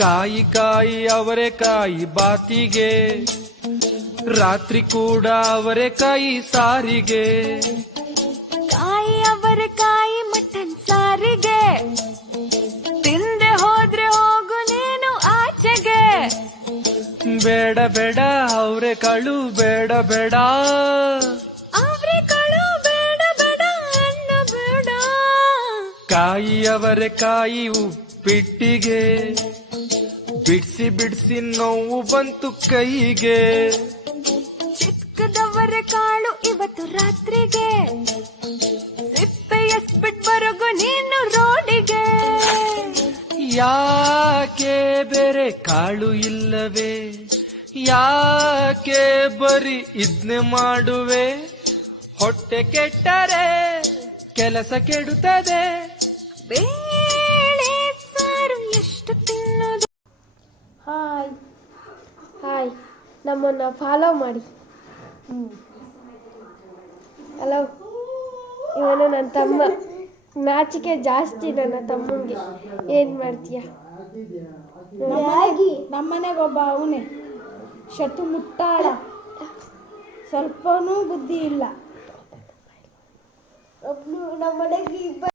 ಕಾಯಿ ಕಾಯಿ ಅವರೆಕಾಯಿ ಬಾತಿಗೆ, ರಾತ್ರಿ ಕೂಡ ಅವರೆಕಾಯಿ ಸಾರಿಗೆ. ಕಾಯಿ ಅವರೆಕಾಯಿ ಮಟನ್ ಸಾರಿಗೆ, ತಿಂದೆ ಹೋದ್ರೆ ಹೋಗು ನೀನು ಆಚೆಗೆ. ಬೇಡ ಬೇಡ ಅವರೆಕಾಳು ಬೇಡ ಬೇಡ, ಅವರೆಕಾಳು ಬೇಡ ಬೇಡ ಅನ್ನ ಬೇಡ. ಕಾಯಿ ಅವರೆಕಾಯಿ ಉಪ್ಪಿಟ್ಟಿಗೆ, ಬಿಡ್ಸಿ ಬಿಡ್ಸಿ ನೋವು ಬಂತು ಕೈಗೆ. ಚಿಕ್ಕದವರೆ ಕಾಳು ಇವತ್ತು ರಾತ್ರಿಗೆ, ಸಿಪ್ಪೆ ಎಸ್ಬಿಟ್ ಬರೋಗು ನೀನು ರೋಡಿಗೆ. ಯಾಕೆ ಬೇರೆ ಕಾಳು ಇಲ್ಲವೇ, ಯಾಕೆ ಬರೀ ಇದ್ನೆ ಮಾಡುವೆ. ಹೊಟ್ಟೆ ಕೆಟ್ಟರೆ ಕೆಲಸ ಕೆಡುತ್ತದೆ, ಬೇಳೆ ಸಾರು ಎಷ್ಟು ತಿನ್ನೋದು. ಹಾಯ್ ಹಾಯ್, ನಮ್ಮನ್ನು ಫಾಲೋ ಮಾಡಿ. ಹಲೋ, ಇವನು ನನ್ನ ತಮ್ಮ. ನಾಚಿಕೆ ಜಾಸ್ತಿ ನನ್ನ ತಮ್ಮಂಗೆ. ಏನು ಮಾಡ್ತೀಯ? ನಮ್ಮನೆಗೆ ಒಬ್ಬ ಅವನೇ ಶತು ಮುಟ್ಟಾಳ, ಸ್ವಲ್ಪನೂ ಬುದ್ಧಿ ಇಲ್ಲ. ನಮ್ಮನೆಗೆ